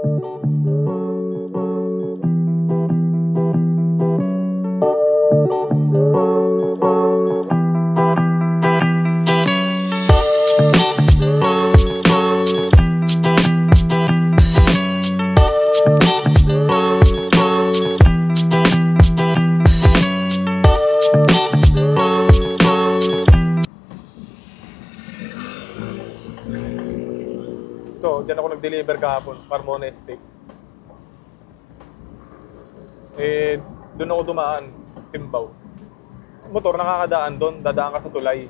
Ito, dyan ako nag-deliver kahapon, Carmona Estate. Eh, doon ako dumaan, Timbaw. Motor, nakakadaan doon, dadaan ka sa tulay.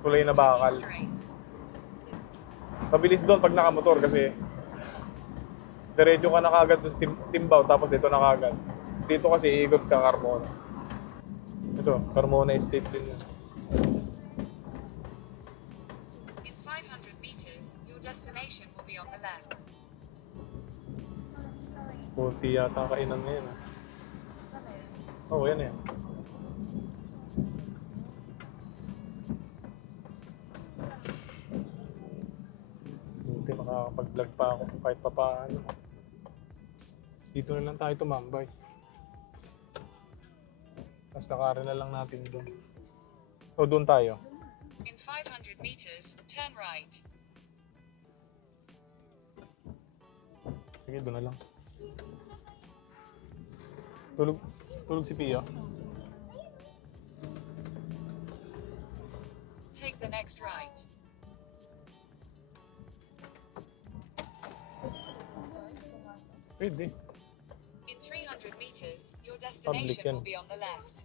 Tulay na bakal. Mabilis doon pag nakamotor kasi diretso ka na kagad sa Timbaw, tapos ito na kagad. Dito kasi iikot ka Carmona. Ito, Carmona Estate din yan. Destination will be on the left. Kunti yata kainan ngayon. Oo, yan yan. Buti makakapag-vlog pa ako kahit pa paano. Dito na lang tayo tumambay. Tapos nakarin na lang natin doon. O, doon tayo. In 500 meters, turn right. Sige, doon na lang. Tulog si Pio. Take the next right. Pwede. In 300 meters, your destination will be on the left.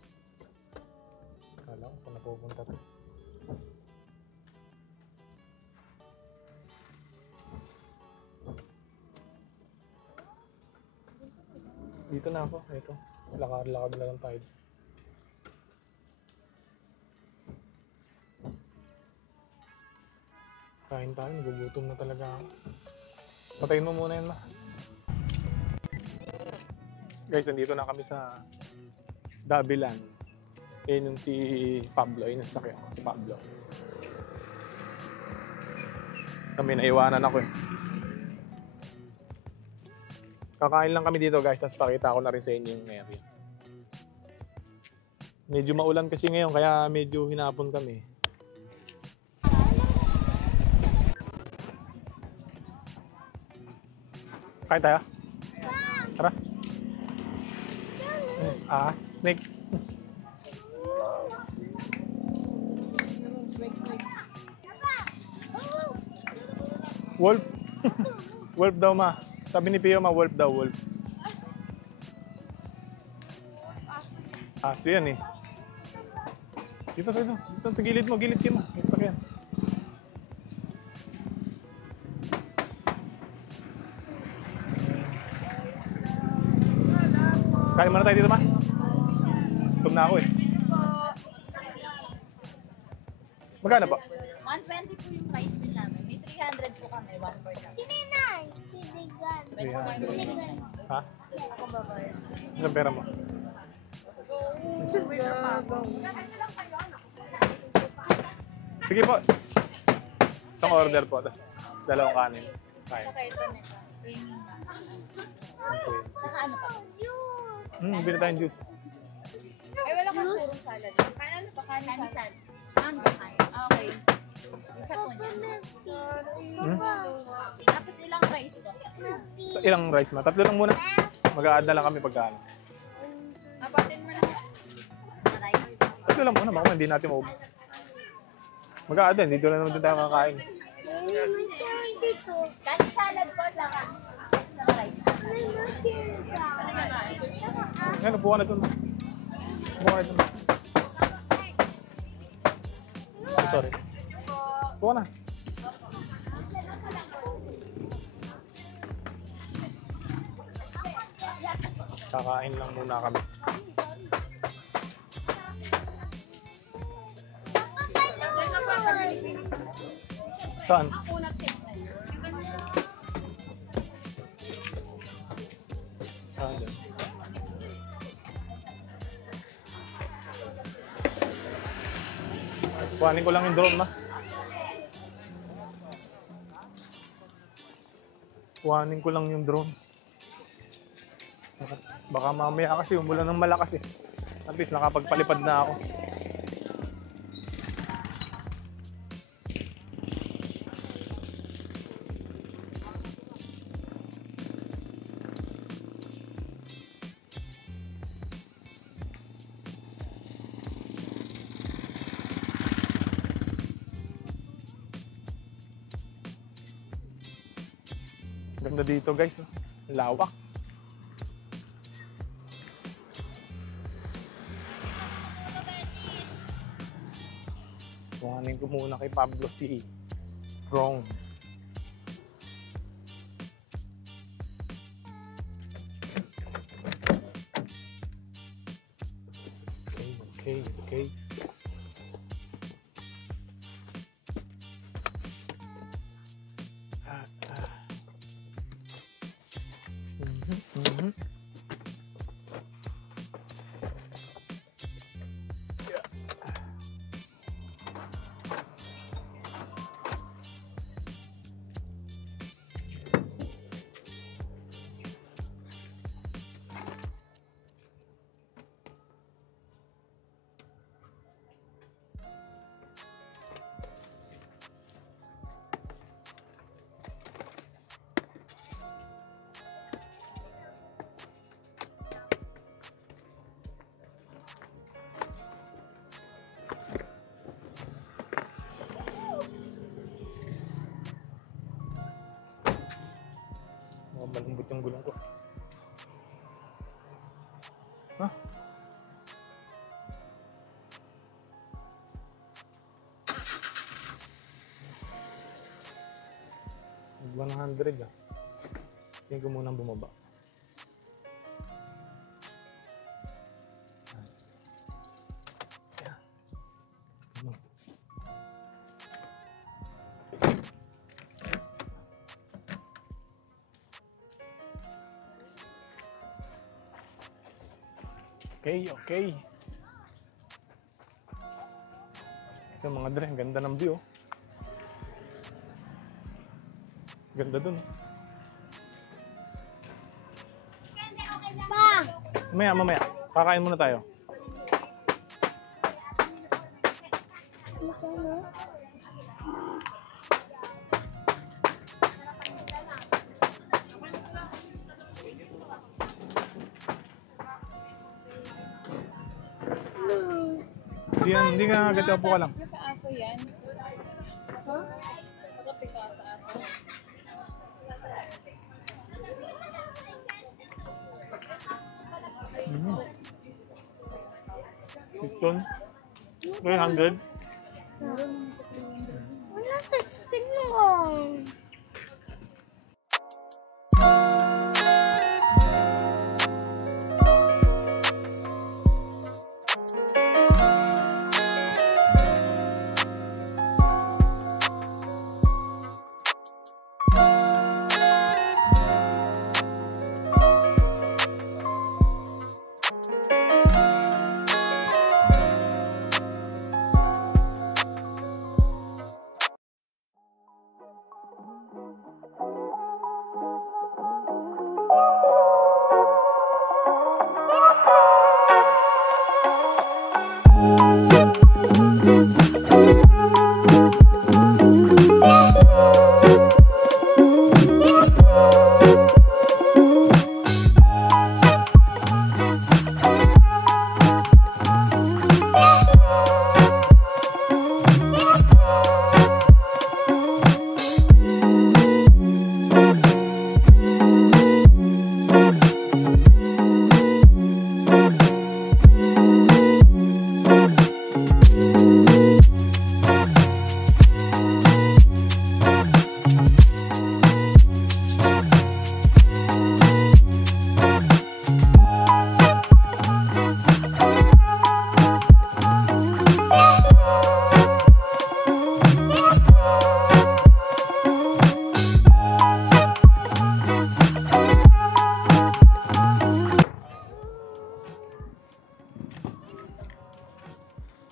Kala ko saan na pupunta to. Dito na ako, ito. Mas lakad-lakad na lang tayo. Kain tayo, nagugutom na talaga ako. Patayin mo muna yan, ma. Guys, nandito na kami sa Dabilan. Yan yung si Pablo, yun yung sasakyan ko, si Pablo. Kami naiwanan ako eh. Kakain lang kami dito guys, tapos pakita ko na rin sa inyo yung area. Medyo maulan kasi ngayon, kaya medyo hinapon kami. Kain tayo? Tara. Snake. Wolf. Wolf daw ma. Sabi ni Pio, ma-wolf daw, wolf. Aso yan eh. Dito. Dito, gilid mo, gilid mo. May sakyan. Kain muna tayo dito, ma. Gutom na ako eh. Magkano po? 120 po yung price bill namin. May 300 po kami, 1 per cup. Ha? Ako babayad. Isang pera mo? Wait pa ako. Sige po. Isang order po, tapos dalawang kanin. Kain. Saka ito nito. Okay. Saka ano pa? Bili tayong juice. Ay, wala kang purong salad. Ano pa? Kanisal. Mango kayo. Okay. Isa po niya. Tapos ilang rice po? Ilang rice ma? Tatlo lang muna. Mag-a-add na lang kami pagkaan. Apatin mo na. Rice? Tatlo lang muna, baka hindi natin maubos. Mag-a-add din, dito na naman din tayo kakain. Kasi salad po lang. Extra rice. Ngayon, upo ka na doon. Upo ka na doon. Sorry. Upo ka na. Kakain lang muna kami. Saan? Dyan. Kuhanin ko lang yung drone, ma. Kuhanin ko lang yung drone. Baka mamaya kasi umulan ng malakas eh. At least nakapagpalipad na ako. Ganda dito guys, no? Lawak. Kuhanin ko muna kay Pablo si Wrong. Okay. Mhm. Malambot yung gulong ko. Ha? $100 ah. Tingin ko munang bumaba. Okay. Ito mga dre, ang ganda ng view. Ganda dun. Pa! Mamaya. Kakain muna tayo. Hindi nga agad po ka lang. Sa aso yan. Ha? Pagkapi ka sa aso. Ito. 300. Wala sa tingong.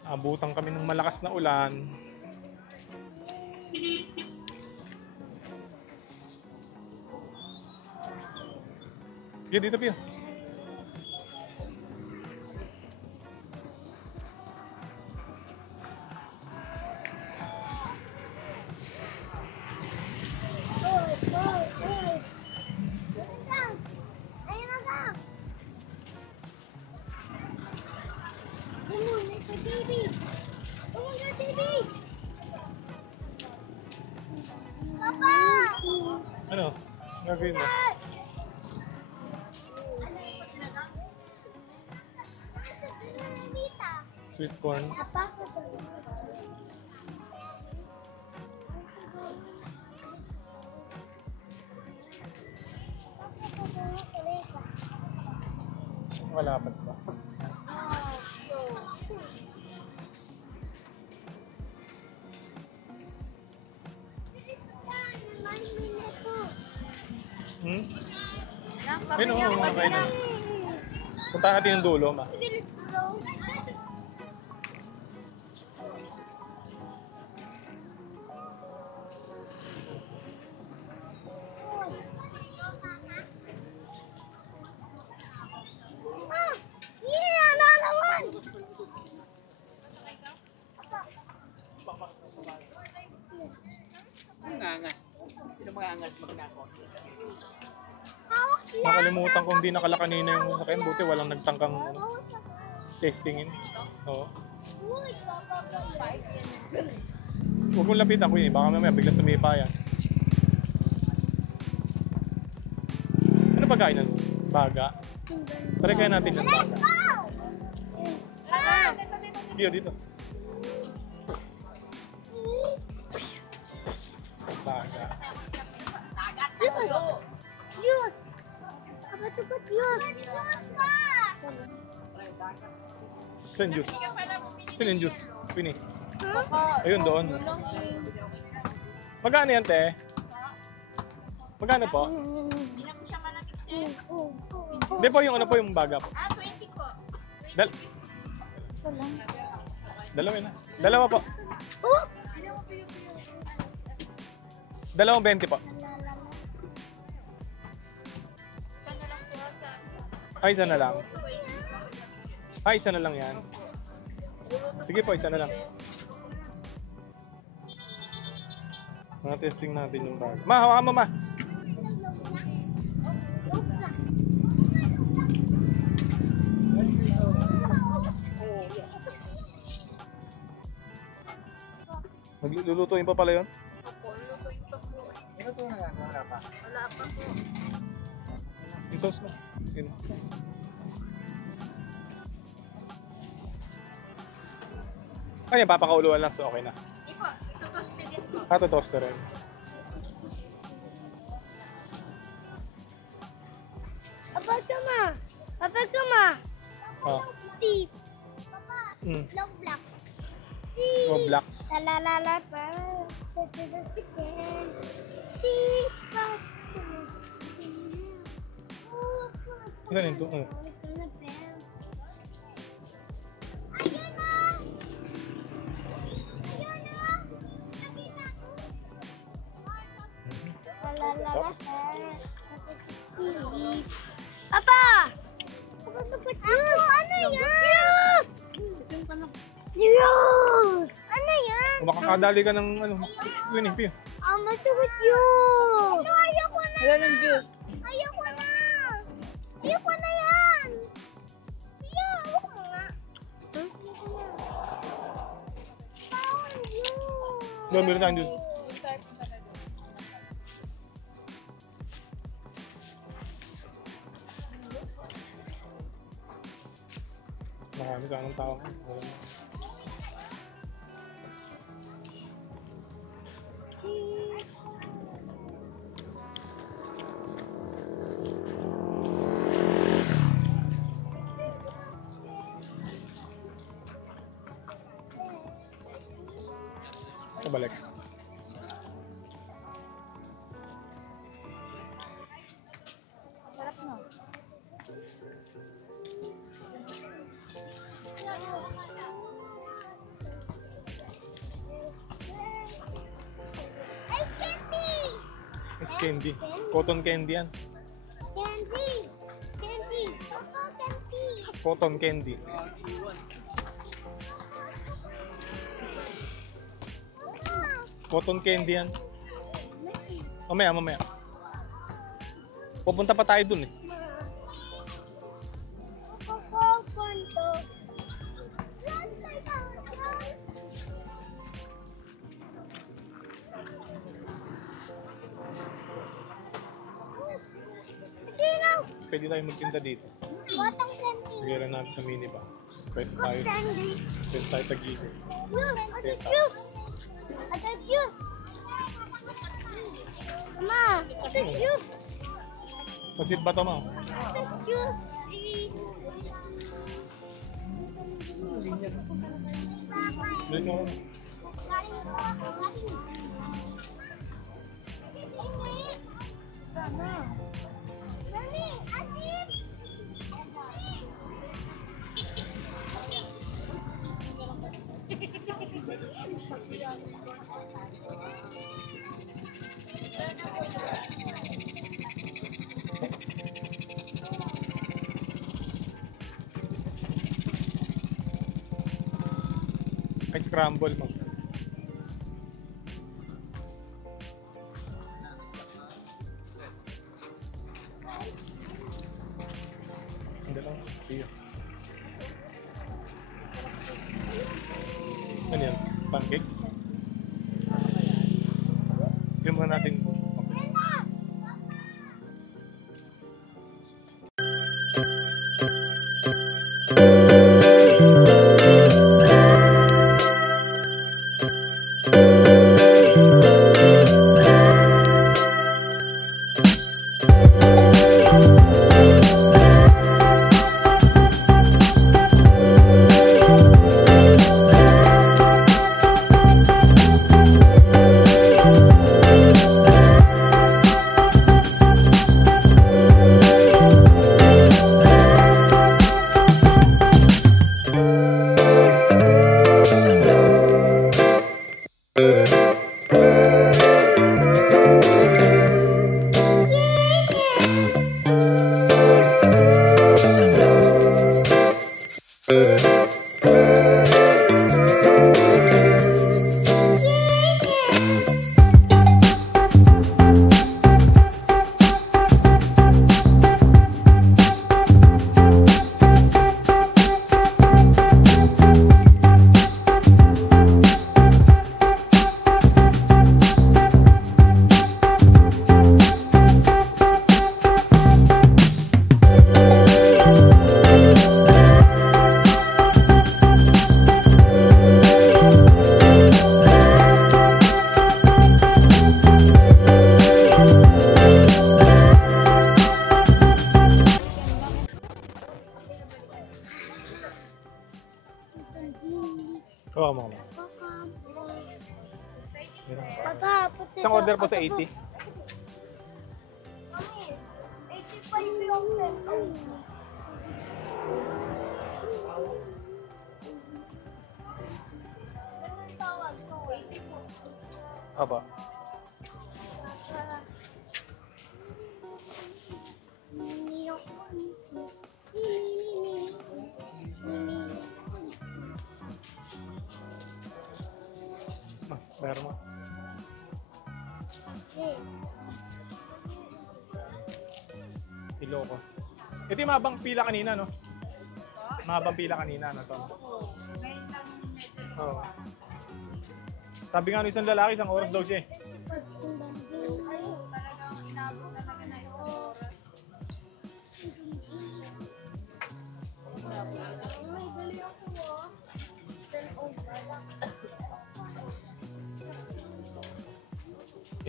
Abutan kami ng malakas na ulan. Pio, dito, Pio. Ano? Gagawin mo? Sweet corn. Malapit pa. Hmm? Ayun o, mga kainan. Punta natin yung dulo, ma. Nakalimutan kong di nakala kanina yung sasakyan. Buti walang nagtangkang testingin. Oo. Huwag mong lapitan ko yun. Baka mamaya biglang sumipa yan. Ano ba kainan mo? Baga? Try kaya natin yung baga. Dito, dito. Baga. Juice! Dapat juice! Ito yung juice. Ito yung juice. Pini. Ayun doon. Magkano yan, te? Magkano po? Hindi po yung ano po yung baga po. 20 po. Dalawa na. Dalawa po. Oh! Dalawang 20 po. Ay, isa na lang. Ay, isa na lang yan. Sige po, isa na lang. Mga testing natin yung bag. Ma, hawakan mo, ma. Maglulutuin pa pala yun? Wala pa po. Yung sauce mo. Yun. Ay, papakauluan lang. So, okay na. Ipo, ito toasted din po. Ito toaster rin. Apag ka ma! Apag ka ma! Oh. Steve! Papa! Mm. Long blocks! Oh, blacks. La la la pa! Steve! Isa nito. Oh. Ayun na! Ayun na! Sabi na ako! La la la la pa! Papa! Ano yan? Juice! Juice! Ano yan? Kung makakadali ka ng ano, yun eh, Pio. Masugot juice! Ano, ayoko na! Wala ng juice. Ayoko na! Ayoko na yan! Ayoko nga. Bawang juice! Doon, meron tayong juice. Marami sa anong tao. Balik. Sarap no? Ice candy! It's candy. Cotton candy yan. Candy! Cotton candy. Cotton candy yan. Mamaya. Pupunta pa tayo dun eh. Pwede tayo magtinda dito. Cotton candy. Bigyan lang natin sa minibar. Pwede tayo sa gilid. Ada juice. Ada juice. Ma, ada juice. Pansit ba ito, ma? Ada juice, please. Dito ako. Mami, asin. Ay, scramble mo. Hindi lang. Iya. Ano yan? Pancake? Tignan muna natin. Oo, mga mga. Papa, put it Isang order po on sa the 80. booth. Mami, 85 lang din. Aba. Bayar mo. Ilocos. Ito yung mahabang pila kanina, no? Mahabang pila kanina, no? To. Oo. Sabi nga ng isang lalaki, isang oras daw siya eh.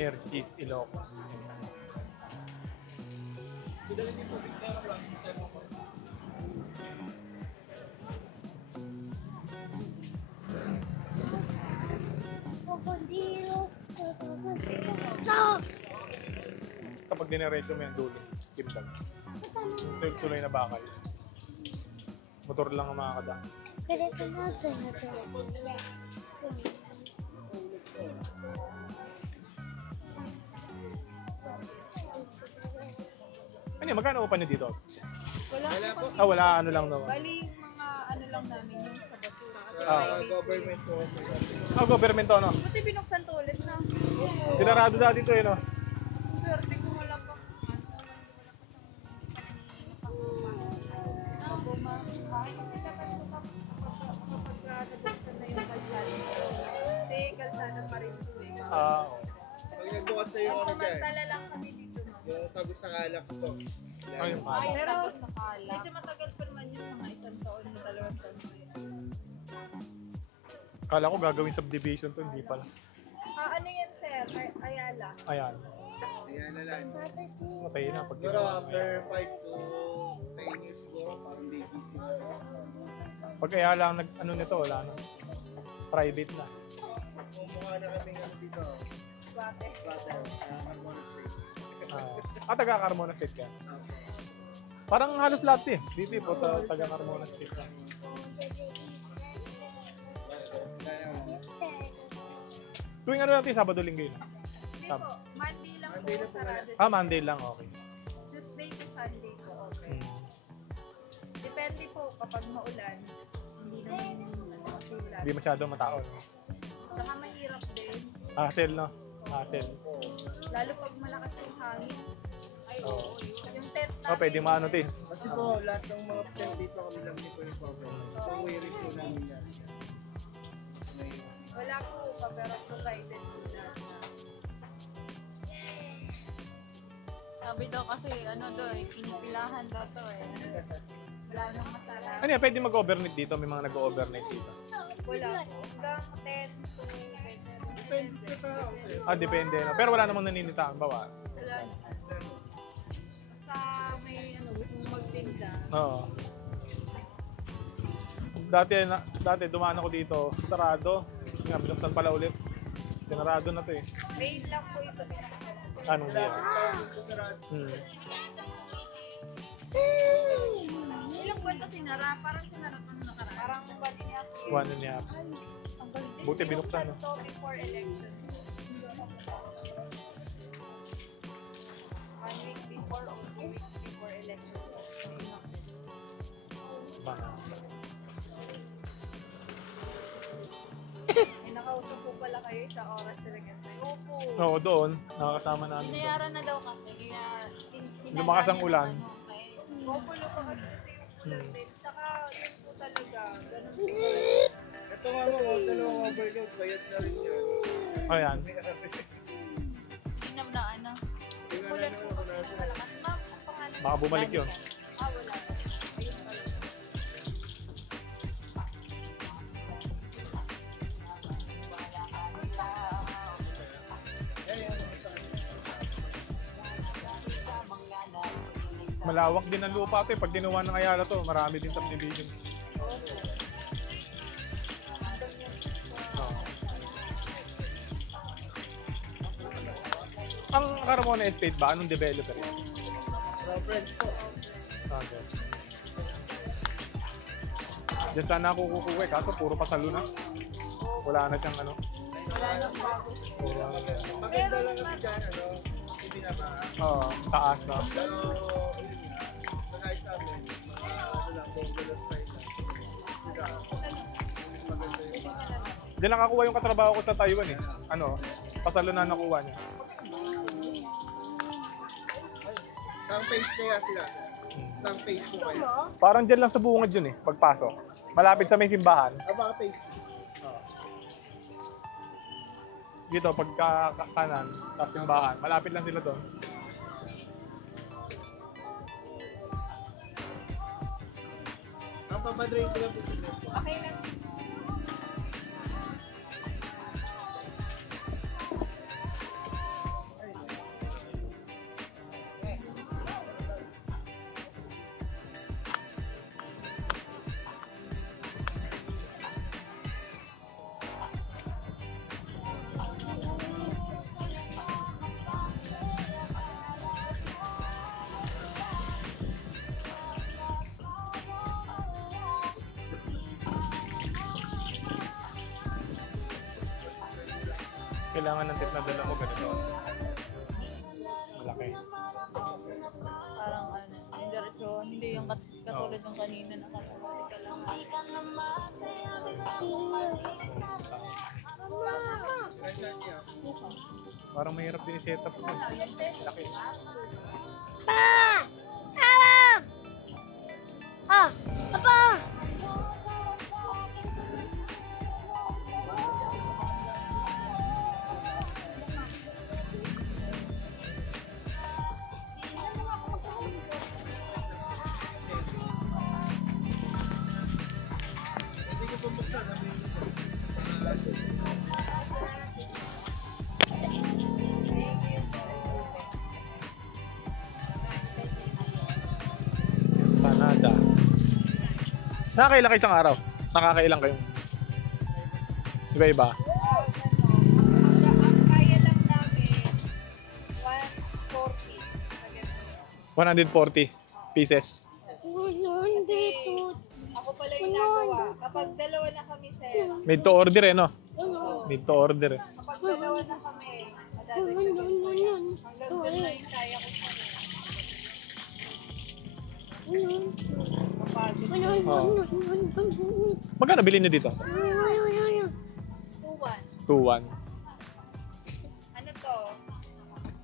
Air cheese Ilocos. Kapag dinerecho mo yung dulo, timbang. Tuloy na bakal. Motor lang ang makakada. Ano, magkano upa niyo dito? Wala po kami. Wala ano lang naman. Bali, mga ano lang namin yung sa basura. Kasi Sa private government po. Government to, no? Buti binuksan to ulit na. Sinarado dati to, no? Swerte ko wala pa. Kasi dapat po kapag nabuksan na yung kalsada. Kasi kalsada pa rin po eh. Pag nagbukas sa yung ano dyan, Samantala lang kami dito. No? yung tago sa Calax po. Ay, Pero medyo matagal pa naman yun, mga isang taon na 2 taon na yun. Kala ko gagawin subdivision to, hindi pala. Ano yan sir? Ayala. Ayan. Ayan na lang. Matay na pag Pero ginawa. after 5 to 10 years siguro, parang BBC na. Pag kaya lang ano nito, wala na. Private na. Kumuha na kami ng dito. Bate. Brother, Carmona State. Taga Carmona State ka. Parang halos lahat eh. Dito po, taga Carmona State ka. Tuwing ano natin, Sabado, Linggo yun. Hindi po. Monday lang Monday po lang po sarado. Monday lang, okay. Tuesday to Sunday po okay. Hmm. Depende po kapag maulan. Hindi naman kasi wala. Hindi masyado matao. No? Saka mahirap din. Hassle, no? Hassle. Lalo pag malakas yung hangin. Ay, Oo. yung tent namin. Pwede maano din. Kasi po, lahat ng mga tent dito kami lang dito yung problem. So, wiring po namin yan. Wala po, pero provided po lahat na. Sabi daw kasi, ano daw eh, pinipilahan daw to eh. Wala nang masala. Ano yan, pwede mag-overnight dito? May mga nag-overnight dito. Wala po. Hanggang 10 to 20. Depende sa tao. Depende. No? Pero wala namang naninita. Bawa. Wala. Basta may ano, gusto mong magtinda. Oo. Dati dumaan ako dito, sarado. Nga, binuksan pala ulit. Sinarado na to eh. Main lang po ito binuksan. Anong Lahat year? ng tao dito sa radyo. Ilang buwan to sinara? Parang sinara to nung nakaraan. Parang bali niya. 1 and a half. Buti binuksan, no? to before election. 1 week before or 2 weeks before election. Baka. Nakausap po pala kayo isang oras sila ganyan. Opo. Oo, doon. Nakakasama namin doon. Binayaran na daw kasi kaya Lumakas ang ulan. Opo, lumakas kasi yung ulan din. Tsaka yun po talaga. Ganun po. Ito nga mo, dalawang overload, bayad na rin yun. Ayan. Hinam na ano. Tingnan Ulan na po naman kasi natin. malakas. Ma'am, ang pangalan. Baka bumalik yun. Wala. Ayun pala. Malawak din ang lupa to eh. Pag ginawa ng Ayala to, marami din subdivision. Oo. Ang Carmona Estate ba? Anong developer yan? Mga friends po. Okay. Diyan sana ako kukuha eh, kaso puro pasalo na. Wala na siyang ano. Wala nang bago. Maganda lang kasi dyan, ano, hindi na ba? Oo, taas na. Pero, yun nga, nag-ayos sa amin, mga ano lang, bungalow style lang. Sila, maganda yung mga, Diyan nakakuha yung katrabaho ko sa Taiwan eh. Ano, pasalo na nakuha niya. Saan phase kaya sila? Saan phase po kayo? Parang dyan lang sa bungad yun eh, pagpasok. Malapit sa may simbahan. Baka phase. Dito, pagka kanan, sa simbahan. Malapit lang sila doon. Ang papadrain sila po sila. Okay lang. Kailangan ng test na dala mo ganito. Malaki. Parang ano, yung diretso, hindi yung Tulad ng kanina nakakawali ka lang. Parang mahirap din i-set up. Laki. Pa! Tawag! Ah! Apa! Hindi ko bubuksan. Ano yung Panada. Nakakailan kayo isang araw? Nakakailan kayo? Iba-iba. Ang kaya lang namin, 140. 140 pieces. Ako pala yung nagawa. Kapag dalawa na kami, sir. Made to order eh, no? Made to order eh. Kapag dalawa na kami, madadagdagan ko yan. Hanggang doon na yung kaya ko sa kapagod. Oo. Magkano bilhin niyo dito? 2-1. 2-1. Ano to?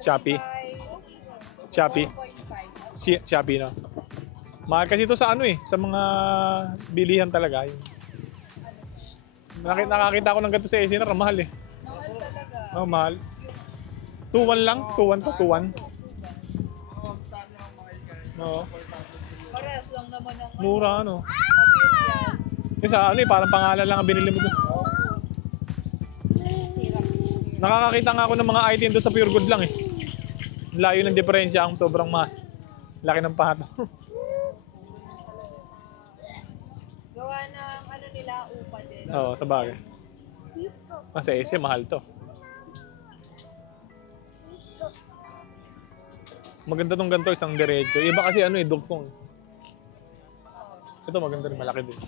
Shopee. 3.5. Shopee. 4.5. Shopee, no? Mahal kasi ito sa ano eh, sa mga bilihan talaga. Nakakita ko ng ganito sa SNR, mahal eh. Mahal talaga. Oh, mahal. 2-1 lang? 2-1 to 2-1? sana ang mahal guys. Oo. Parehas lang naman ang Mura ano. material. Isa ano eh, parang pangalan lang ang binili mo doon. Nakakakita nga ako ng mga item doon sa Pure Gold lang eh. Ang layo ng diferensya, ang sobrang mahal. Laki ng pato. Gawa ng ano nila, upa din. Oo, sa bagay. Kasi ese, mahal to. Maganda tong ganito, isang diretso. Iba kasi ano eh, dugsong. Ito maganda rin, malaki din.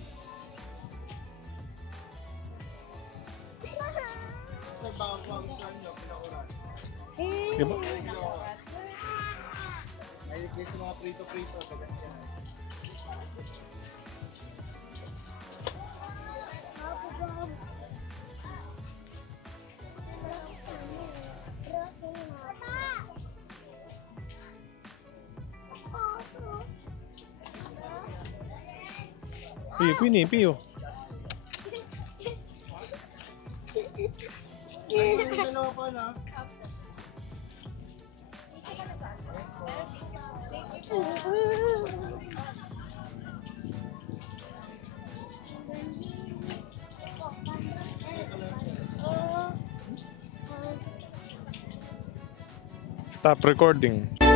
Sa bawang lang nyo, pinakuran. Diba? Mahilig kayo sa mga prito-prito sa ganyan. Piyo, piyo. Ay, dalawa pa na. Stop recording.